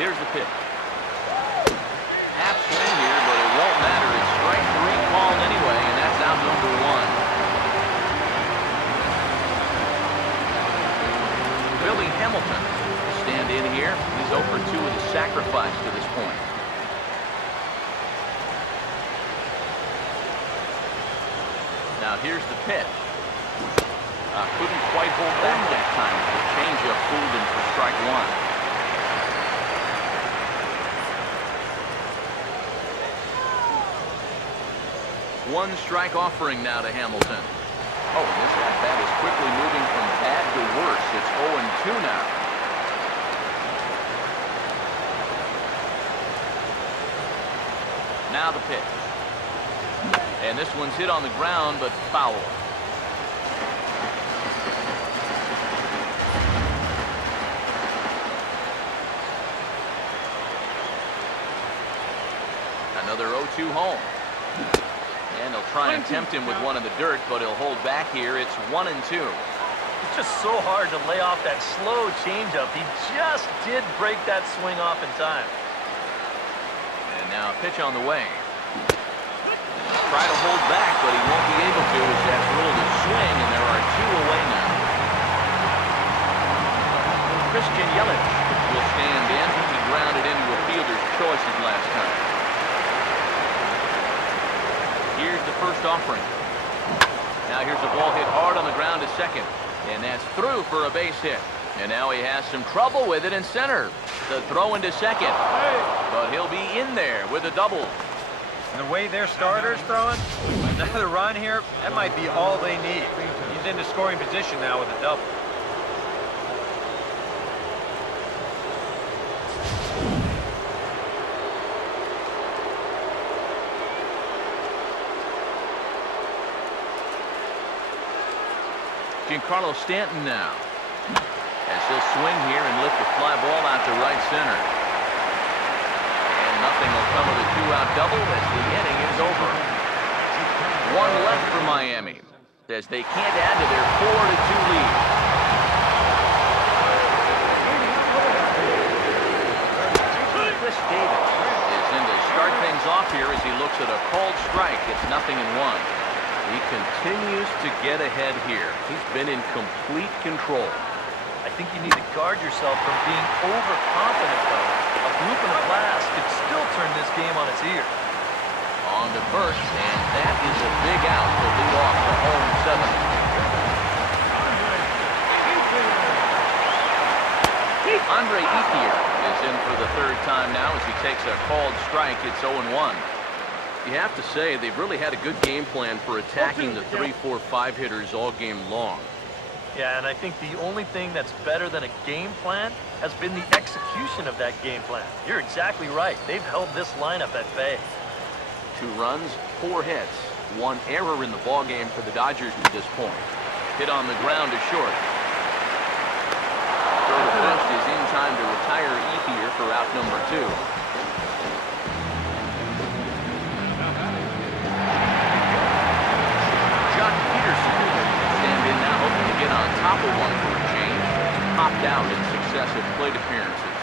Here's the pitch. Half swing here, but it won't matter. It's strike 3 called anyway, and that's out number 1. Billy Hamilton will stand in here. He's 0 for 2 with a sacrifice to this point. Now here's the pitch. Couldn't quite hold back that time. The changeup fooled him for strike one. One strike offering now to Hamilton. Oh, and this at-bat is quickly moving from bad to worse. It's 0-2 now. Now the pitch. And this one's hit on the ground, but foul. Another 0-2 home. And they'll try and tempt him with one in the dirt, but he'll hold back here. It's 1-2. It's just so hard to lay off that slow changeup. He just did break that swing off in time. And now a pitch on the way. Try to hold back, but he won't be able to as that's ruled a swing, and there are two away now. Christian Yelich will stand in. He grounded into a fielder's choice his last time. Here's the first offering. Now here's a ball hit hard on the ground to second. And that's through for a base hit. And now he has some trouble with it in center. The throw into second. But he'll be in there with a double. And the way their starter's throwing, another run here, that might be all they need. He's in the scoring position now with a double. Giancarlo Stanton now, as he'll swing here and lift the fly ball out to right center. And nothing will come of the two-out double as the inning is over. One left for Miami, as they can't add to their 4-2 lead. Chris Davis is in to start things off here as he looks at a called strike. It's 0-1. He continues to get ahead here. He's been in complete control. I think you need to guard yourself from being overconfident, though. A bloop in a blast could still turn this game on its ear. On to first, and that is a big out to lead off the home 7th. Andre Ethier is in for the third time now as he takes a called strike. It's 0-1. You have to say they've really had a good game plan for attacking the 3, 4, 5 hitters all game long. Yeah, and I think the only thing that's better than a game plan has been the execution of that game plan. You're exactly right. They've held this lineup at bay. 2 runs, 4 hits, 1 error in the ballgame for the Dodgers to this point. Hit on the ground to short. Throw to first is in time to retire Ethier for out number 2. On top of one for a change, popped out in successive plate appearances.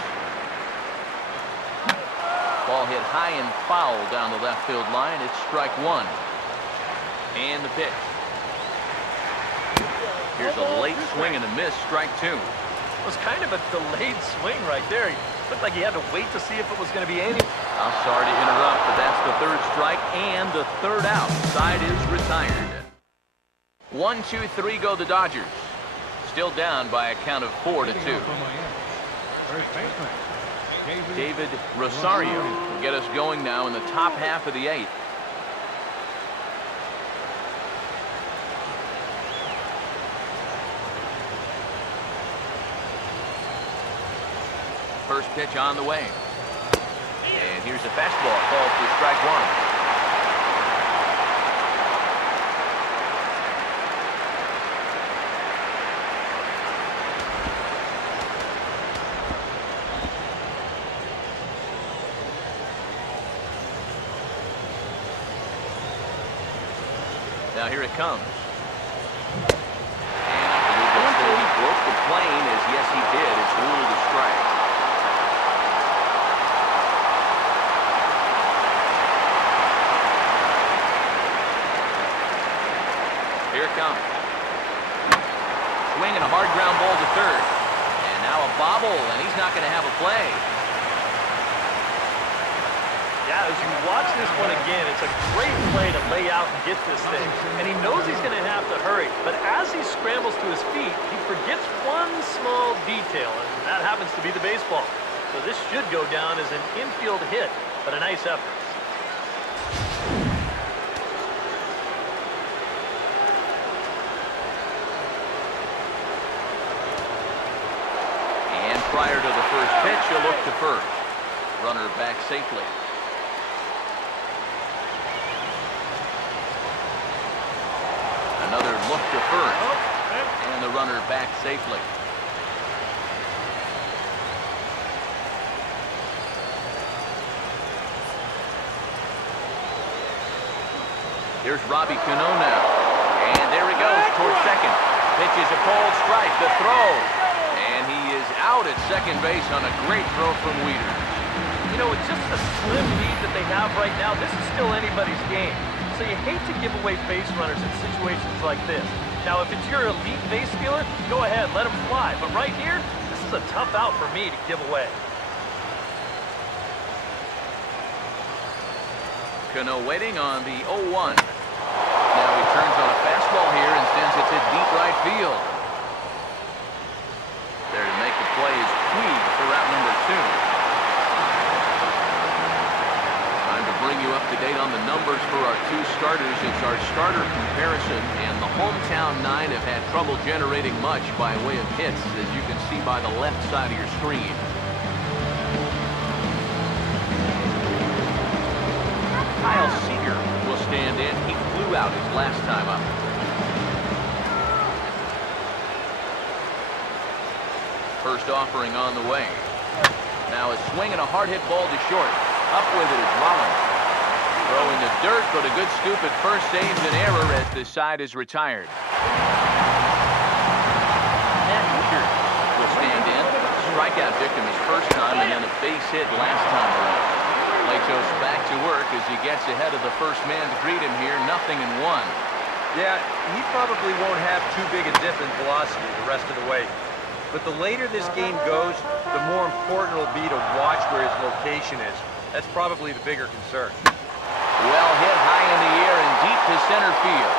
Ball hit high and foul down the left field line. It's strike 1. And the pitch. Here's a late swing and a miss, strike 2. It was kind of a delayed swing right there. It looked like he had to wait to see if it was going to be any. I'm sorry to interrupt, but that's the 3rd strike and the 3rd out. Side is retired. 1, 2, 3 go the Dodgers. Still down by a count of 4-2. David Rosario will get us going now in the top half of the 8th. First pitch on the way. And here's a fastball called for strike 1. Now here it comes. And I believe that's where he broke the plane, as yes he did. It's ruled a strike. Here it comes. Swing and a hard ground ball to third. And now a bobble, and he's not going to have a play. Yeah, as you watch this one again, it's a great play to lay out and get this thing. And he knows he's going to have to hurry. But as he scrambles to his feet, he forgets one small detail, and that happens to be the baseball. So this should go down as an infield hit, but a nice effort. And prior to the first pitch, he'll look to first. Runner back safely. Another look to first. And the runner back safely. Here's Robbie Cano now. And there he goes towards second. Pitches a cold strike. The throw. And he is out at second base on a great throw from Weeder. You know, with just a slim lead that they have right now, this is still anybody's game. So you hate to give away base runners in situations like this. Now, if it's your elite base stealer, go ahead, let him fly. But right here, this is a tough out for me to give away. Cano waiting on the 0-1. Now he turns on a fastball here and sends it to deep right field. There to make the play is Puig for route number 2. Time to bring you up to date on the numbers for our 2 starters. It's our starter comparison, and the hometown 9 have had trouble generating much by way of hits, as you can see by the left side of your screen. Kyle Seager will stand in. He flew out his last time up. First offering on the way. Now a swing and a hard hit ball to short. Up with it is Rollins. Throwing the dirt, but a good scoop at first saves an error as the side is retired. Matt Eager will stand in. Strikeout victim his first time and then a base hit last time around. Lechos back to work as he gets ahead of the first man to greet him here. 0-1. Yeah, he probably won't have too big a dip in velocity the rest of the way. But the later this game goes, the more important it'll be to watch where his location is. That's probably the bigger concern. Well hit high in the air and deep to center field.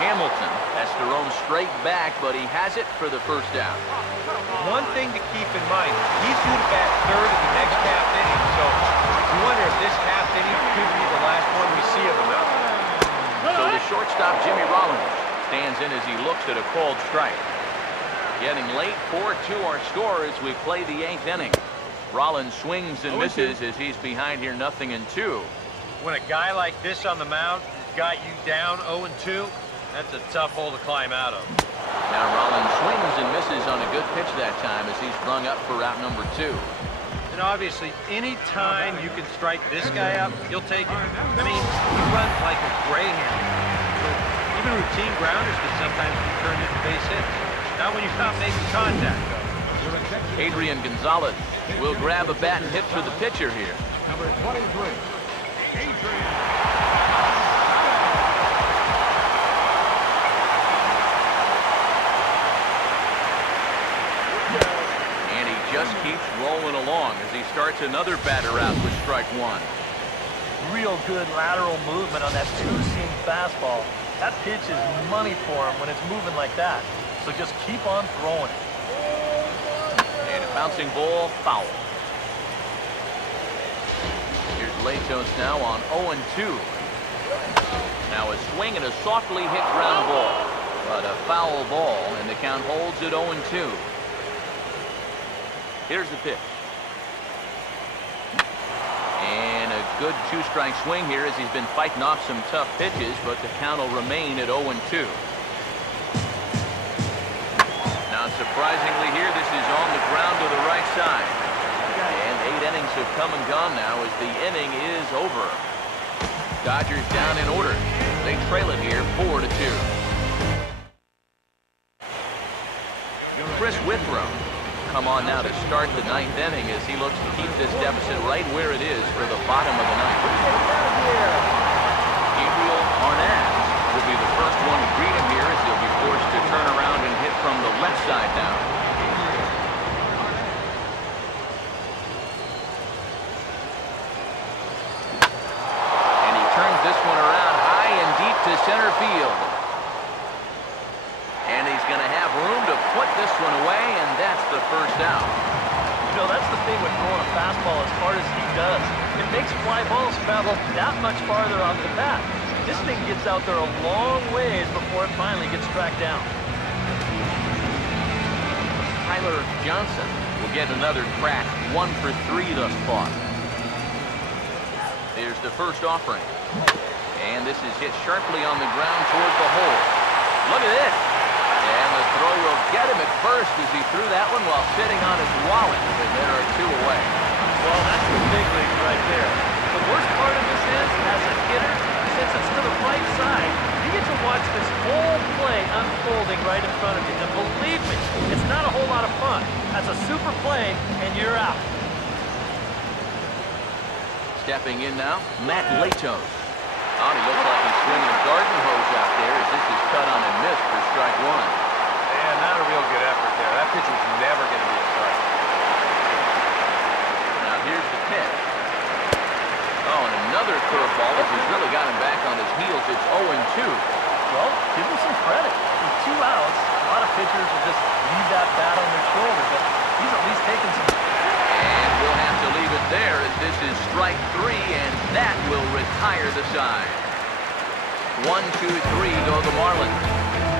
Hamilton has to roam straight back, but he has it for the first out. One thing to keep in mind, he's due to bat third in the next half inning, so you wonder if this half inning could be the last one we see of him out. So the shortstop, Jimmy Rollins, stands in as he looks at a called strike. Getting late, 4-2 our score as we play the 8th inning. Rollins swings and misses as he's behind here 0-2. When a guy like this on the mound has got you down 0-2, that's a tough hole to climb out of. Now Rollins swings and misses on a good pitch that time as he's rung up for route number 2. And obviously, any time you can strike this guy out, you'll take it. I mean, he runs like a greyhound. Even routine grounders can sometimes be turned into base hits. Not when you're not making contact, though. Adrian Gonzalez will grab a bat and hit for the pitcher here. Number 23, Adrian. And he just keeps rolling along as he starts another batter out with strike 1. Real good lateral movement on that two-seam fastball. That pitch is money for him when it's moving like that. So just keep on throwing it. And a bouncing ball, foul. Here's Lechos now on 0-2. Now a swing and a softly hit ground ball. But a foul ball, and the count holds at 0-2. Here's the pitch. And a good two-strike swing here as he's been fighting off some tough pitches, but the count will remain at 0-2. Not surprisingly here, this is on the ground to the right side. And 8 innings have come and gone now as the inning is over. Dodgers down in order. They trail it here 4-2. Chris Withrow come on now to start the 9th inning as he looks to keep this deficit right where it is for the bottom of the 9th. Gabriel Arnaz will be the first one to greet him here as he'll be forced to turn around and hit from the left side now. center field. And he's going to have room to put this one away, and that's the first out. You know, that's the thing with throwing a fastball as hard as he does. It makes fly balls travel that much farther off the bat. This thing gets out there a long ways before it finally gets tracked down. Tyler Johnson will get another crack, 1 for 3 thus far. Here's the first offering. And this is hit sharply on the ground toward the hole. Look at this. And the throw will get him at first as he threw that one while sitting on his wallet. And there are 2 away. Well, that's the big league right there. The worst part of this is, as a hitter, since it's to the right side, you get to watch this whole play unfolding right in front of you. And believe me, it's not a whole lot of fun. That's a super play, and you're out. Stepping in now, Matt Latos. He looks like he's swinging a garden hose out there as this is cut on and missed for strike 1. Yeah, not a real good effort there. That pitch was never going to be a strike. Now here's the pitch. And another curveball as he's really got him back on his heels. It's 0-2. Well, give him some credit. With 2 outs, a lot of pitchers will just leave that bat on their shoulder, but he's at least taking some... And we'll have to leave it there as this is strike 3, and that will retire the side. 1, 2, 3 go the Marlins,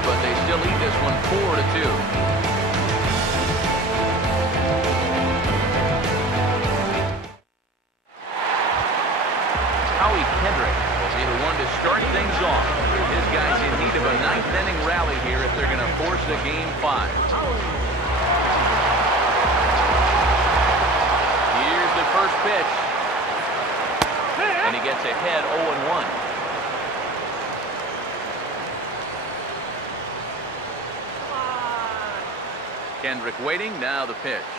but they still lead this one 4-2. Howie Kendrick will be the one to start things off. His guys in need of a 9th-inning rally here if they're going to force a Game 5. Here's the first pitch. And he gets ahead 0-1. Kendrick waiting, now the pitch.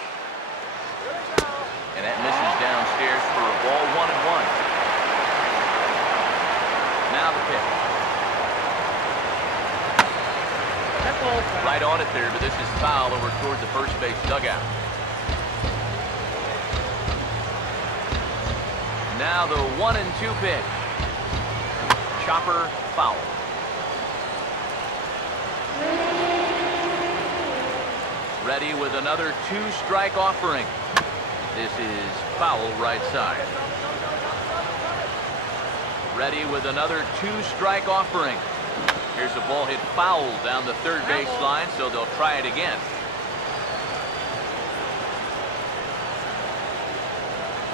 And that misses downstairs for a ball, 1-1. Now the pitch. Right on it there, but this is foul over toward the first base dugout. Now the 1-2 pitch. Chopper foul. Ready with another 2-strike offering. This is foul right side. Ready with another 2-strike offering. Here's a ball hit foul down the third base line, so they'll try it again.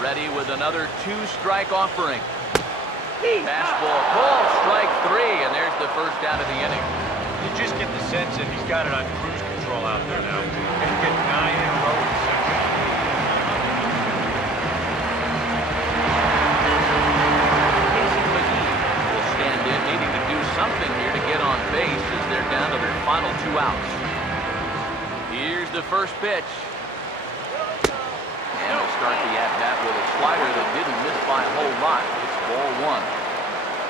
Ready with another 2-strike offering. Fastball called, strike 3, and there's the first out of the inning. You just get the sense that he's got it on cruise control out there now. And get 9 in a row in the second. Will stand in, needing to do something here to get on base as they're down to their final 2 outs. Here's the first pitch. And they'll start the at-bat with a slider that didn't miss by a whole lot. It's ball 1.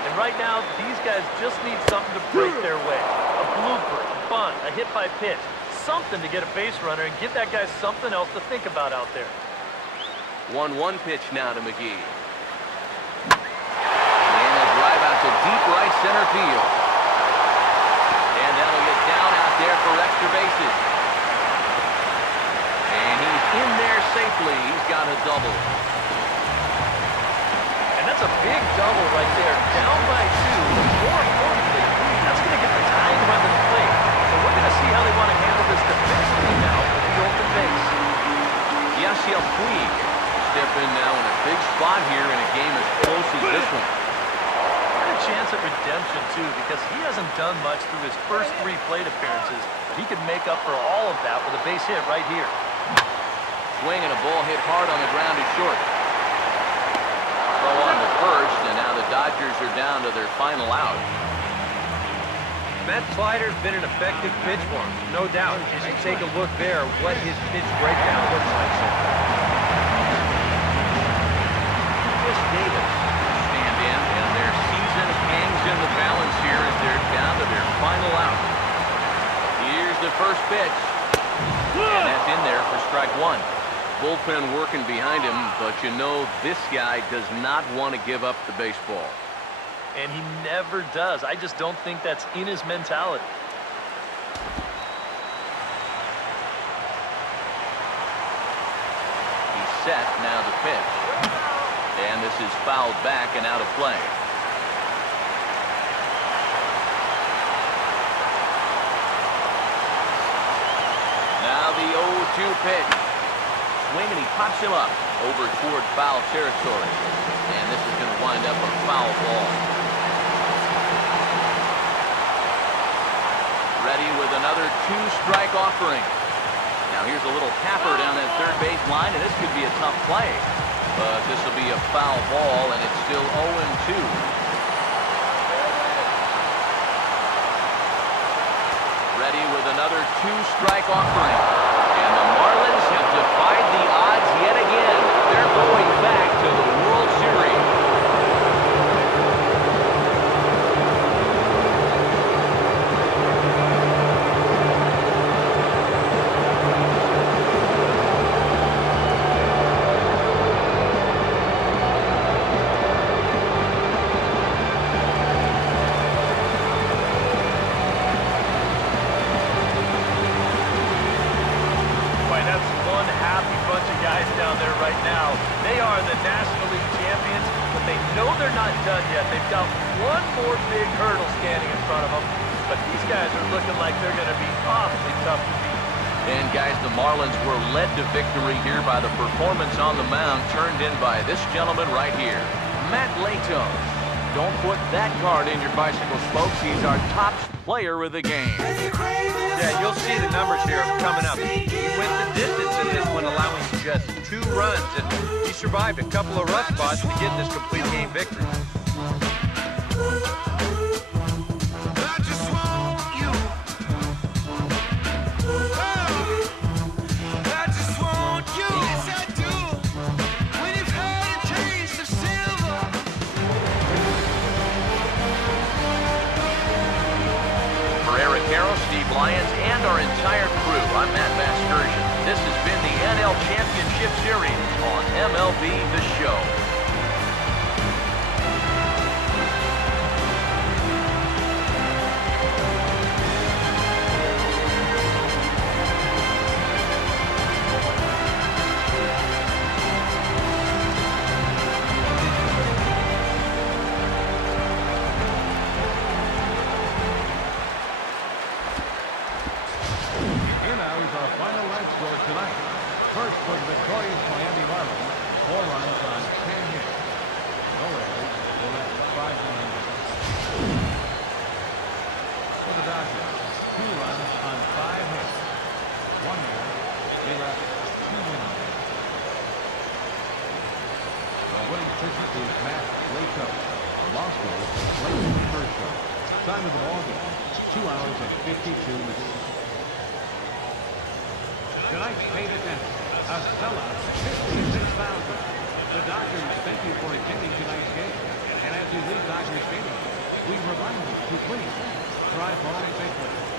And right now, these guys just need something to break their way. A blooper, a bunt, a hit by pitch. Something to get a base runner and give that guy something else to think about out there. 1-1 pitch now to McGee. And a drive out to deep right center field. And that'll get down out there for extra bases. And he's in there safely. He's got a double. And that's a big double right there. Down by 2. But more importantly, that's going to get the tying run to the plate. So we're going to see how they want to handle this defensively now with the open base. Yasiel Puig step in now in a big spot here in a game as close as this one. Got a chance at redemption, too, because he hasn't done much through his first 3 plate appearances. But he could make up for all of that with a base hit right here. Swing and a ball hit hard on the ground to short. Throw on the first, and now the Dodgers are down to their final out. That slider's been an effective pitch for him, no doubt. As you take a look there, what his pitch breakdown looks like so far. Chris Davis stand in, and their season hangs in the balance here as they're down to their final out. Here's the first pitch. And that's in there for strike 1. Bullpen working behind him, but you know this guy does not want to give up the baseball. And he never does. I just don't think that's in his mentality. He's set now to pitch. And this is fouled back and out of play. Now the 0-2 pitch. Swing and he pops him up over toward foul territory. And this is going to wind up a foul ball. Ready with another 2-strike offering. Now here's a little tapper down that third base line, and this could be a tough play. But this will be a foul ball, and it's still 0-2. Ready with another 2-strike offering. And the Marlins have defied the odds yet again. They're going back to the World Series. Down there right now. They are the National League champions, but they know they're not done yet. They've got one more big hurdle standing in front of them, but these guys are looking like they're going to be awfully tough to beat. And guys, the Marlins were led to victory here by the performance on the mound turned in by this gentleman right here, Matt Lato. Don't put that card in your bicycle spokes. He's our top player of the game. Yeah, you'll see the numbers here coming up. He went the distance in this one, allowing just 2 runs, and he survived a couple of rough spots to get this complete game victory. Steve Lyons, and our entire crew, I'm Matt Vasgersian. This has been the NL Championship Series on MLB The Show. Tonight, first for the victorious Miami Marlins, 4 runs on 10 hits. No errors, they left 5 innings. For the Dodgers, 2 runs on 5 hits. 1 error, they left 2 innings. The winning pitcher is Matt Lato. The loss goes to Clayton Kershaw. Time of the ball game, 2 hours and 52 minutes. Tonight's paid attendance, a sellout, 56,000. The Dodgers thank you for attending tonight's game. And as you leave Dodgers Stadium, we remind you to please drive home safely.